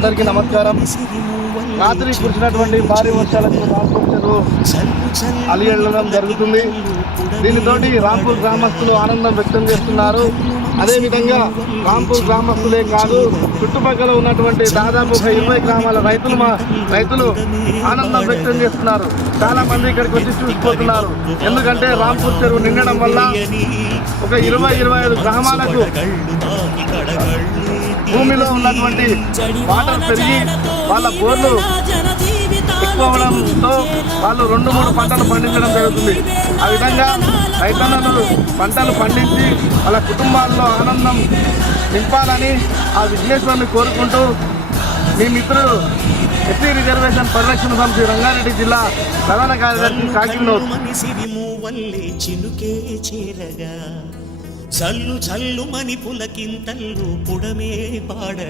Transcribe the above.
అందరికీ నమస్కారం. రాత్రి కురిసినటువంటి భారీ వర్షాలకు రాంపూర్ చెరువు అలి వెళ్ళడం జరుగుతుంది. దీనితోటి రాంపూర్ గ్రామస్తులు ఆనందం వ్యక్తం చేస్తున్నారు. అదేవిధంగా రాంపూర్ గ్రామస్తులే కాదు చుట్టుపక్కల ఉన్నటువంటి దాదాపు ఒక ఇరవై గ్రామాల రైతులు మా రైతులు ఆనందం వ్యక్తం చేస్తున్నారు. చాలా మంది ఇక్కడికి వచ్చి చూసిపోతున్నారు. ఎందుకంటే రాంపూర్ చెరువు నిండడం వల్ల ఒక ఇరవై ఇరవై ఐదు గ్రామాలకు భూమిలో ఉన్నటువంటి వాటర్ పెరిగి వాళ్ళ బోర్లు ఎక్కువ అవడంతో వాళ్ళు రెండు మూడు పంటలు పండించడం జరుగుతుంది. ఆ విధంగా రైతన్నలు పంటలు పండించి వాళ్ళ కుటుంబాల్లో ఆనందం నింపాలని ఆ విఘ్నేశ్వరుని కోరుకుంటూ మీ మిత్రుడు ఎస్సీ రిజర్వేషన్ పరిరక్షణ సమితి రంగారెడ్డి జిల్లా ప్రధాన కార్యదర్శి కాకి చల్లు చల్లు పులకింతల్లు పుడమే పాడ